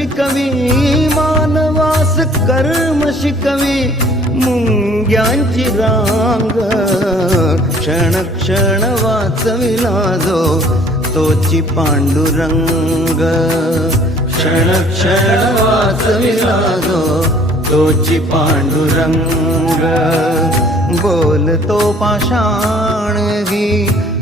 शिकवी मानवास कर्म शिकवी मुंग्यांची रांग. क्षण क्षण वाचविला जो तोची पांडुरंग. क्षण क्षण वाचविला जो तोची पांडुरंग. बोलतो पाषाणरी